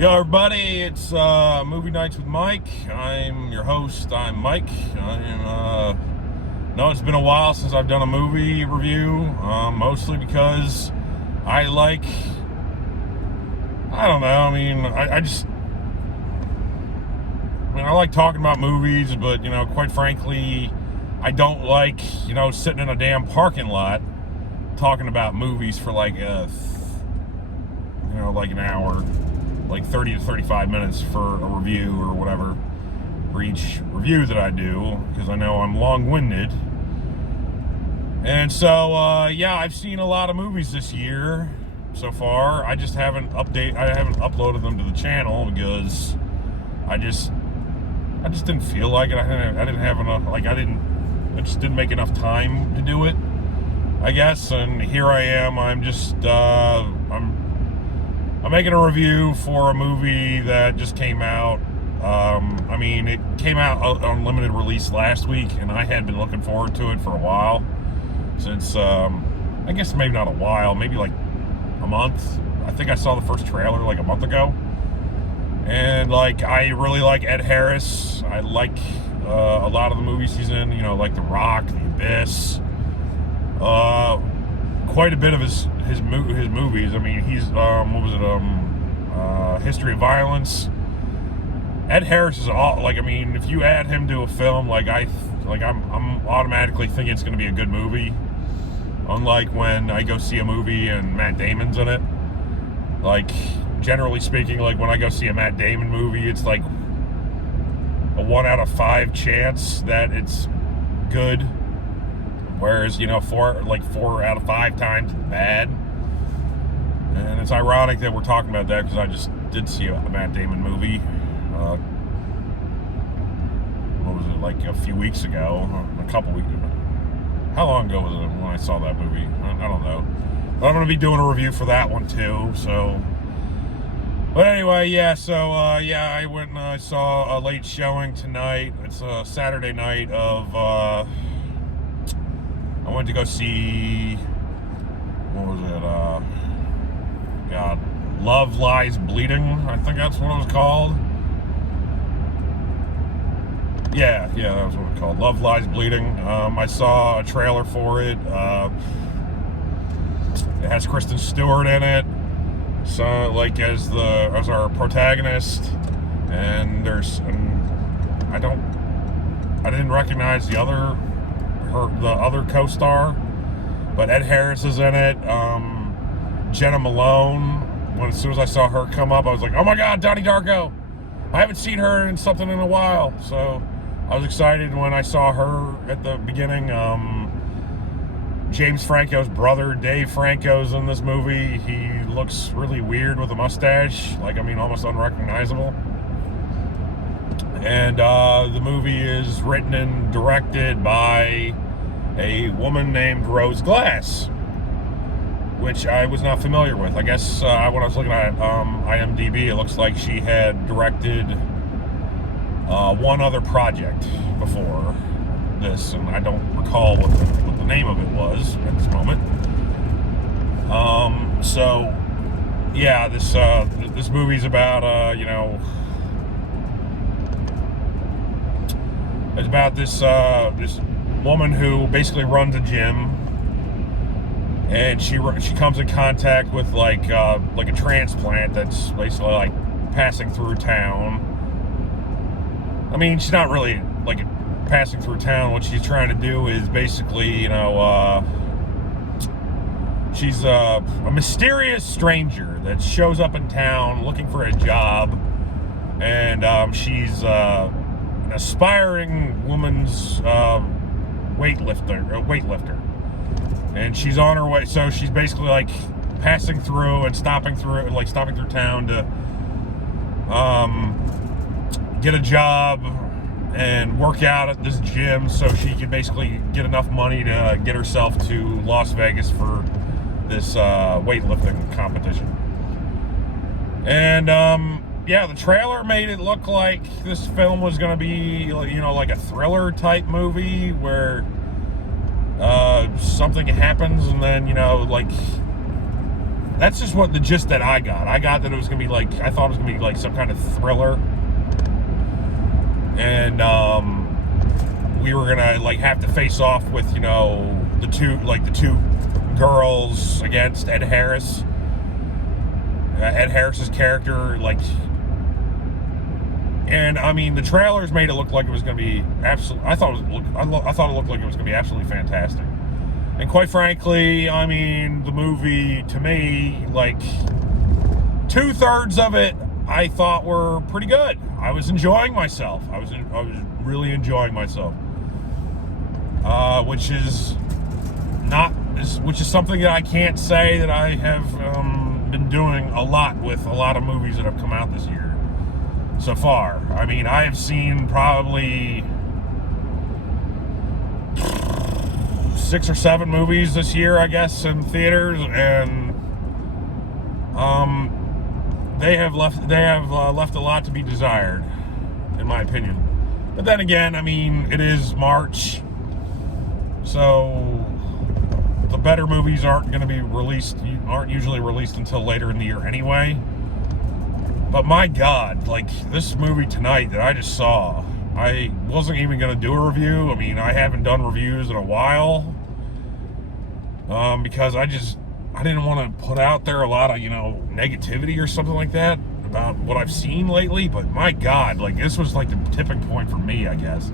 Yo, everybody, it's Movie Nights with Mike. I'm your host. I'm Mike. No, it's been a while since I've done a movie review, mostly because I don't know, I like talking about movies, but, quite frankly, I don't like, sitting in a damn parking lot talking about movies for like an hour. Like 30 to 35 minutes for a review or whatever for each review that I do, because I know I'm long-winded. And so I've seen a lot of movies this year so far. I just haven't uploaded them to the channel because I just didn't feel like it. I just didn't make enough time to do it, I guess. And here I am. I'm making a review for a movie that just came out. It came out on limited release last week, and I had been looking forward to it for a while. Since, I guess maybe not a while, maybe like a month. I think I saw the first trailer like a month ago. And, I really like Ed Harris. I like a lot of the movies he's in, like The Rock, The Abyss. Quite a bit of his movies. He's History of Violence. Ed Harris is all if you add him to a film, I'm automatically thinking it's going to be a good movie. Unlike when I go see a movie and Matt Damon's in it. Generally speaking, when I go see a Matt Damon movie, it's like a 1 out of 5 chance that it's good. Whereas, 4 out of 5 times it's bad. And it's ironic that we're talking about that because I just did see a Matt Damon movie. What was it, a few weeks ago? A couple weeks ago. How long ago was it when I saw that movie? I don't know. But I'm going to be doing a review for that one too, so... But anyway, I went and I saw a late showing tonight. It's a Saturday night of... I went to go see, what was it, Love Lies Bleeding, I think that's what it was called. Yeah, that was what it was called, Love Lies Bleeding. I saw a trailer for it. It has Kristen Stewart in it, so, as our protagonist, and I didn't recognize the other co-star, but Ed Harris is in it. Jenna Malone, as soon as I saw her come up, I was like, oh my god, Donnie Darko. I haven't seen her in something in a while, so I was excited when I saw her at the beginning. James Franco's brother, Dave Franco's in this movie. He looks really weird with a mustache, almost unrecognizable. And the movie is written and directed by a woman named Rose Glass, which I was not familiar with. I guess when I was looking at IMDb, it looks like she had directed one other project before this, and I don't recall what the name of it was at this moment. This movie's about it's about this woman who basically runs a gym, and she comes in contact with a transplant that's basically passing through town. She's not really passing through town. What she's trying to do is basically, she's a mysterious stranger that shows up in town looking for a job, and she's an aspiring woman's weightlifter, and she's on her way. So she's basically passing through and stopping through town to get a job and work out at this gym so she can basically get enough money to get herself to Las Vegas for this weightlifting competition. And the trailer made it look like this film was going to be, a thriller type movie where something happens and then, that's just what the gist that I got. I got that it was gonna be like, I thought it was gonna be like some kind of thriller, and we were gonna like have to face off with, you know, the two girls against Ed Harris. Ed Harris's character, like, and I mean, the trailers made it look like it was gonna be absolutely. I thought it looked like it was gonna be absolutely fantastic. And quite frankly, I mean, the movie, to me, like, 2/3 of it, I thought were pretty good. I was enjoying myself. I was really enjoying myself, which is something that I can't say that I have been doing a lot with a lot of movies that have come out this year so far. I mean, I have seen probably 6 or 7 movies this year, I guess, in theaters, and they have left a lot to be desired, in my opinion. But then again, I mean, it is March, so the better movies aren't usually released until later in the year anyway. But my God, like, this movie tonight that I just saw, I wasn't even going to do a review. I mean, I haven't done reviews in a while, because I didn't want to put out there a lot of, you know, negativity or something like that about what I've seen lately. But my God, like, this was like the tipping point for me, I guess,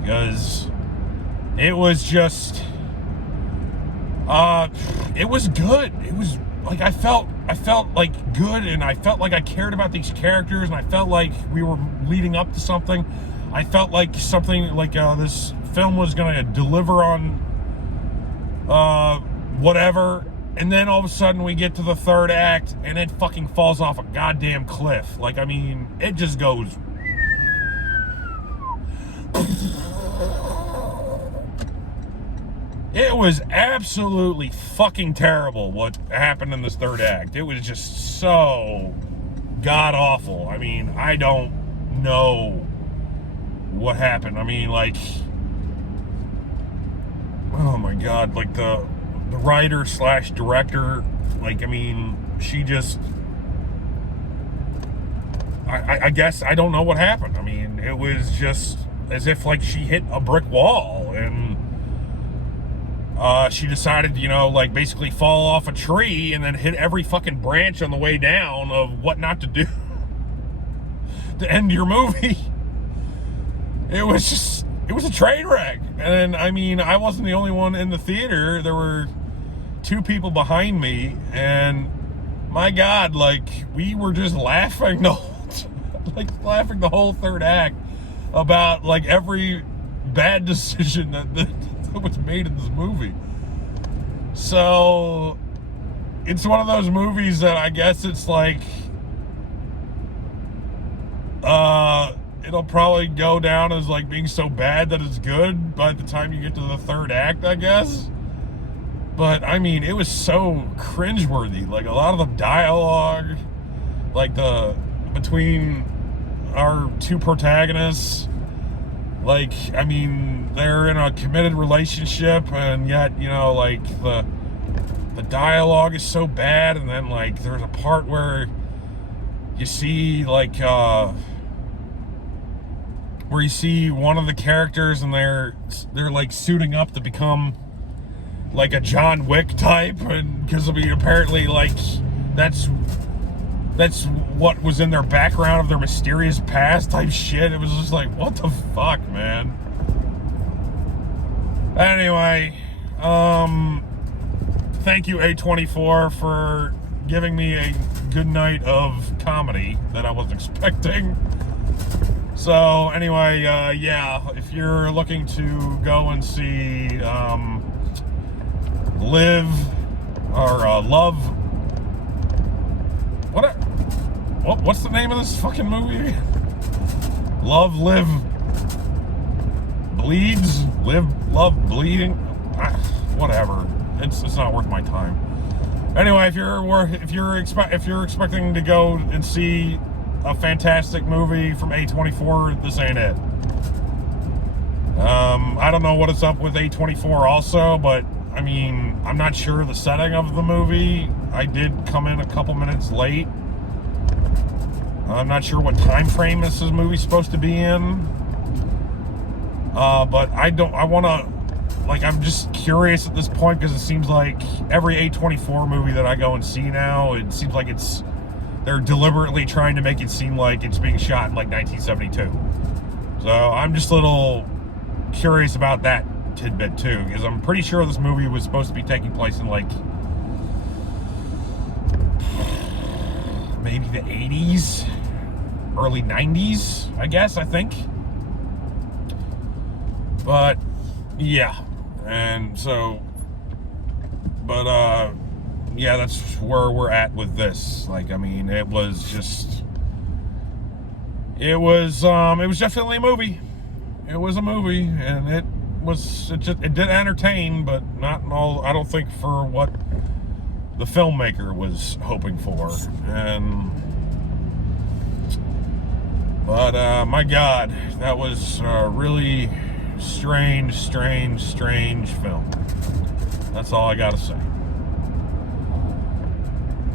because it was just, it was good. It was like, I felt like good, and I felt like I cared about these characters, and I felt like we were leading up to something. I felt like something like this film was going to deliver on whatever, and then all of a sudden we get to the third act and it fucking falls off a goddamn cliff. Like, I mean, it just goes it was absolutely fucking terrible what happened in this third act. It was just so god awful. I mean, I don't know what happened. I mean, like, oh my God, like the writer / director, like, I mean, she just, I guess, I don't know what happened. I mean, it was just as if like she hit a brick wall, and she decided, you know, like, basically fall off a tree and then hit every fucking branch on the way down of what not to do to end your movie. It was a train wreck. And I mean, I wasn't the only one in the theater. There were 2 people behind me, and my God, like, we were just laughing the whole third act about like every bad decision that was made in this movie. So it's one of those movies that I guess it's like, it'll probably go down as like being so bad that it's good by the time you get to the third act, I guess. But I mean, it was so cringeworthy. Like, a lot of the dialogue, like between our 2 protagonists, like, I mean, they're in a committed relationship, and yet, you know, like, the dialogue is so bad. And then, like, there's a part where you see, like, where you see one of the characters, and they're like suiting up to become like a John Wick type, and because, I mean, apparently, like, that's what was in their background of their mysterious past type shit. It was just like, what the fuck, man? Anyway, thank you, A24, for giving me a good night of comedy that I wasn't expecting. So anyway, yeah, if you're looking to go and see what's the name of this fucking movie? Love, Live, Bleeds, Love, Bleeding, whatever. It's not worth my time. Anyway, if you're expecting to go and see a fantastic movie from A24, this ain't it. I don't know what it's up with A24 also, but I mean, I'm not sure the setting of the movie I did come in a couple minutes late. I'm not sure what time frame this movie's supposed to be in. But I'm just curious at this point, because it seems like every A24 movie that I go and see now, it seems like they're deliberately trying to make it seem like it's being shot in like 1972. So I'm just a little curious about that tidbit too, because I'm pretty sure this movie was supposed to be taking place in like maybe the 80s, early 90s, I think. But yeah, and so, but yeah, that's where we're at with this. Like, I mean, it was definitely a movie. It was a movie, and it did entertain, but not all, I don't think, for what the filmmaker was hoping for. But my God, that was really strange film. That's all I gotta say.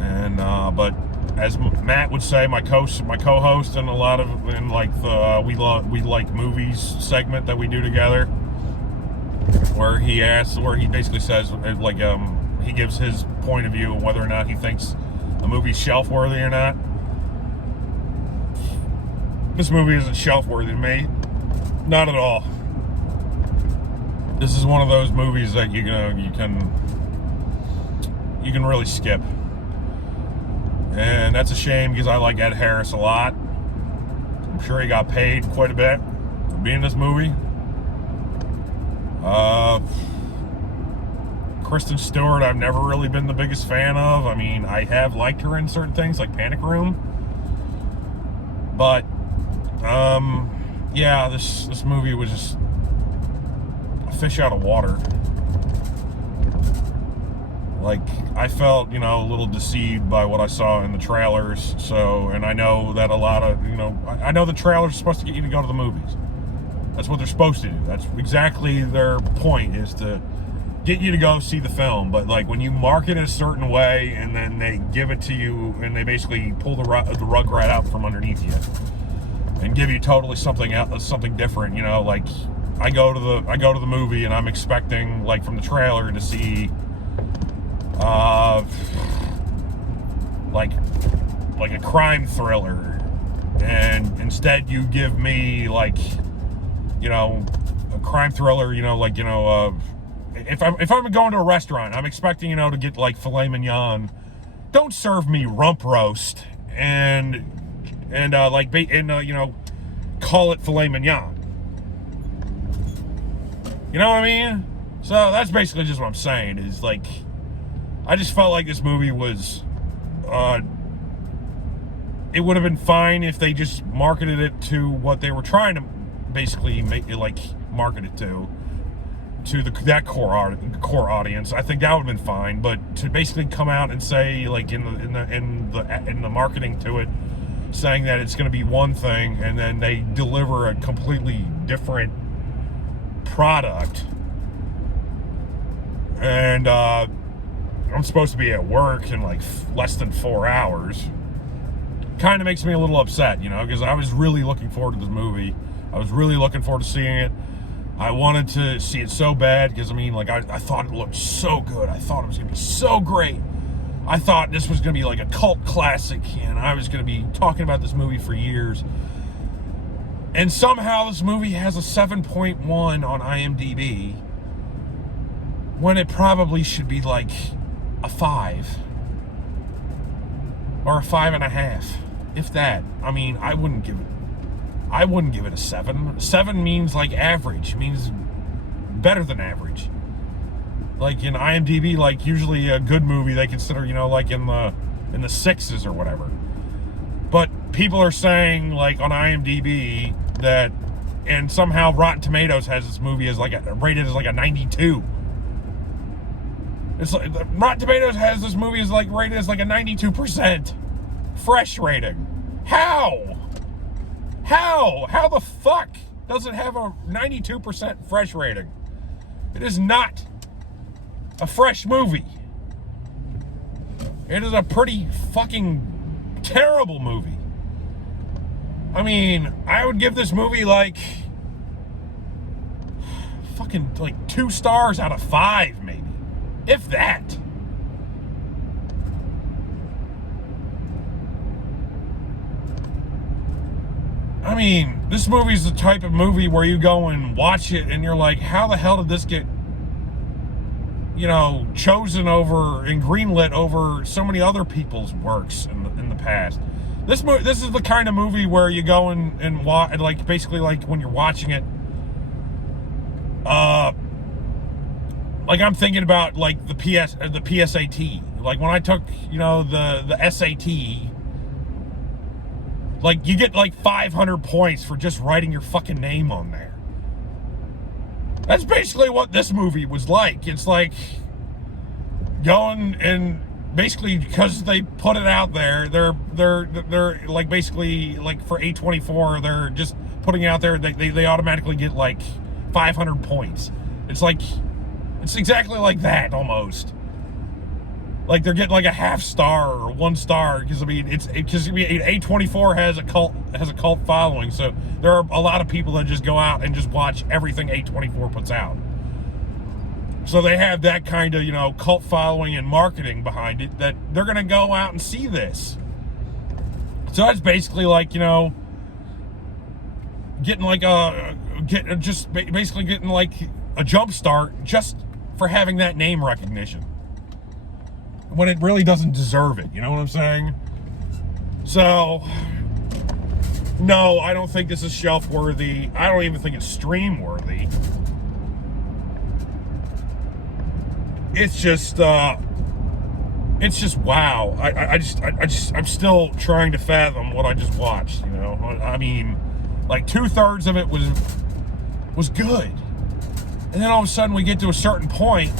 And but as Matt would say, my co-host, and in like the we like movies segment that we do together, where he basically says, like, he gives his point of view of whether or not he thinks a movie's shelf worthy or not. This movie isn't shelf worthy to me, not at all. This is one of those movies that you can really skip. And that's a shame, because I like Ed Harris a lot. I'm sure he got paid quite a bit for being in this movie. Kristen Stewart, I've never really been the biggest fan of. I mean, I have liked her in certain things, like Panic Room. But, yeah, this movie was just a fish out of water. Like, I felt, a little deceived by what I saw in the trailers. So, and I know that a lot of, I know the trailers are supposed to get you to go to the movies. That's what they're supposed to do. That's exactly their point, is to get you to go see the film. But, like, when you market it a certain way, and then they give it to you, and they basically pull the rug right out from underneath you and give you totally something different, like, I go to the movie, and I'm expecting, like, from the trailer to see like a crime thriller, and instead you give me, like, a crime thriller, if I'm going to a restaurant, I'm expecting, to get, like, filet mignon. Don't serve me rump roast and call it filet mignon. You know what I mean? So that's basically just what I'm saying, is, like, I just felt like this movie was, it would have been fine if they just marketed it to what they were trying to basically make it, like, market it to that core audience. I think that would have been fine. But to basically come out and say, like, in the marketing to it, saying that it's going to be one thing, and then they deliver a completely different product, and I'm supposed to be at work in like less than 4 hours, kind of makes me a little upset, because I was really looking forward to this movie. I was really looking forward to seeing it. I wanted to see it so bad, because, I mean, like, I thought it looked so good. I thought it was going to be so great. I thought this was going to be like a cult classic, and I was going to be talking about this movie for years. And somehow this movie has a 7.1 on IMDb, when it probably should be like a 5 or a 5.5, if that. I mean, I wouldn't give it a 7. 7 means like average. It means better than average. Like in IMDb, like usually a good movie they consider, like in the 6s or whatever. But people are saying, like, on IMDb that, and somehow Rotten Tomatoes has this movie as rated as like a 92. It's like Rotten Tomatoes has this movie as like rated as like a 92% fresh rating. How the fuck does it have a 92% fresh rating? It is not a fresh movie. It is a pretty fucking terrible movie. I mean, I would give this movie like fucking like 2 stars out of 5, maybe, if that. I mean, this movie's the type of movie where you go and watch it and you're like, how the hell did this get, chosen over and greenlit over so many other people's works in the past? This is the kind of movie where you go and watch, like, basically, like, when you're watching it, like, I'm thinking about, like, the PSAT. Like, when I took, the SAT, like, you get, like, 500 points for just writing your fucking name on there. That's basically what this movie was like. It's like going and basically, because they put it out there, they're like, basically, like, for A24, they're just putting it out there, they automatically get like 500 points. It's exactly like that, almost. Like, they're getting like a half star or 1 star, because I mean, A24 has a cult following, so there are a lot of people that just go out and just watch everything A24 puts out. So they have that kind of, cult following and marketing behind it, that they're going to go out and see this. So that's basically like, getting like getting like a jump start just for having that name recognition, when it really doesn't deserve it. You know what I'm saying? So, no, I don't think this is shelf worthy. I don't even think it's stream worthy. It's just wow. I'm still trying to fathom what I just watched. I mean, like 2/3 of it was good, and then all of a sudden we get to a certain point,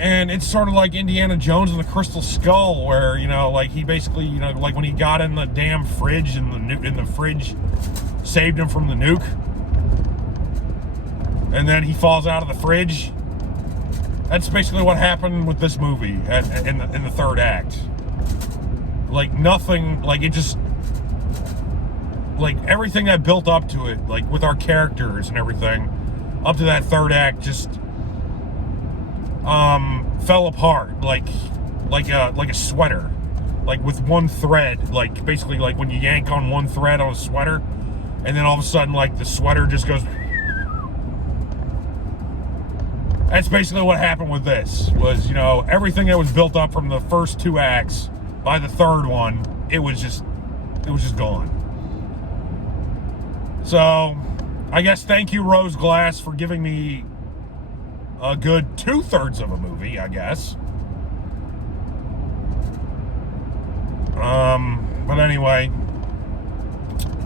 and it's sort of like Indiana Jones and the Crystal Skull, where like he basically, like when he got in the damn fridge and the fridge saved him from the nuke, and then he falls out of the fridge. That's basically what happened with this movie in the 3rd act. Like, nothing, like, it just, like, everything that built up to it, like, with our characters and everything, up to that 3rd act, just fell apart, like a sweater, like, with one thread, like, basically, like, when you yank on one thread on a sweater, and then all of a sudden, like, the sweater just goes. That's basically what happened with this, was, everything that was built up from the first 2 acts, by the 3rd one, it was just gone. So, I guess thank you, Rose Glass, for giving me a good 2/3 of a movie, I guess. But anyway,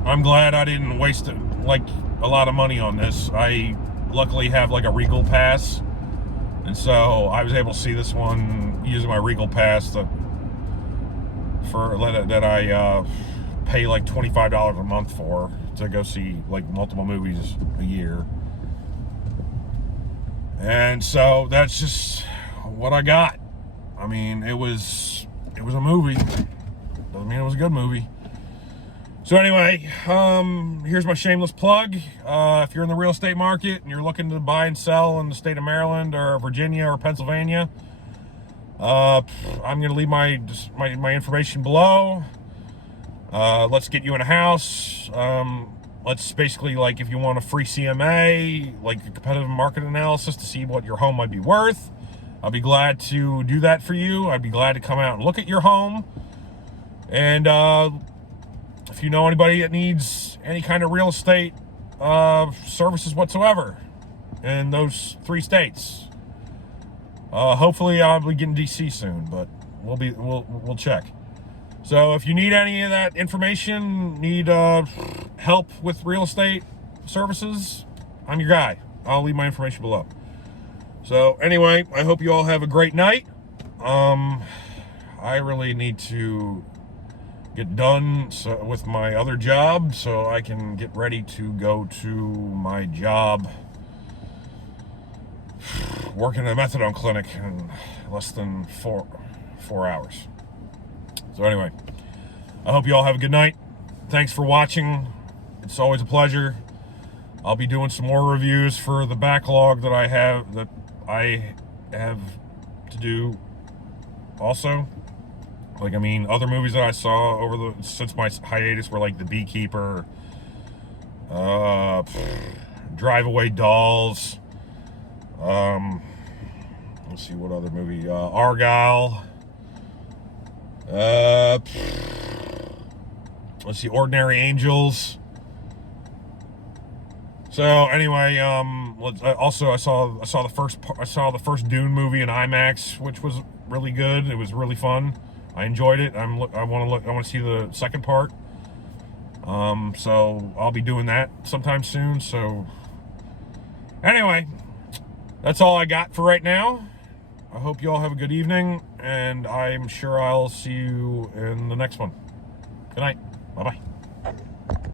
I'm glad I didn't waste, like, a lot of money on this. I luckily have, like, a Regal Pass, and so I was able to see this one using my Regal Pass that I pay like $25 a month for, to go see like multiple movies a year. And so that's just what I got. I mean, it was a movie. Doesn't mean it was a good movie. So anyway, here's my shameless plug. If you're in the real estate market and you're looking to buy and sell in the state of Maryland or Virginia or Pennsylvania, I'm going to leave my information below. Let's get you in a house. Let's basically, like, if you want a free CMA, like a competitive market analysis to see what your home might be worth, I'll be glad to do that for you. I'd be glad to come out and look at your home. And if you know anybody that needs any kind of real estate services whatsoever in those 3 states, hopefully I'll be getting DC soon, but we'll check. So if you need any of that information, need help with real estate services, I'm your guy. I'll leave my information below. So anyway, I hope you all have a great night. I really need to get done with my other job so I can get ready to go to my job working at a methadone clinic in less than 4 hours. So anyway, I hope you all have a good night. Thanks for watching. It's always a pleasure. I'll be doing some more reviews for the backlog that I have to do also. Like, I mean, other movies that I saw since my hiatus were like The Beekeeper, Drive Away Dolls, let's see what other movie, Argyle, let's see, Ordinary Angels. So anyway, I saw the first Dune movie in IMAX, which was really good. It was really fun. I enjoyed it. I want to see the second part. So I'll be doing that sometime soon. So anyway, that's all I got for right now. I hope you all have a good evening, and I'm sure I'll see you in the next one. Good night. Bye-bye.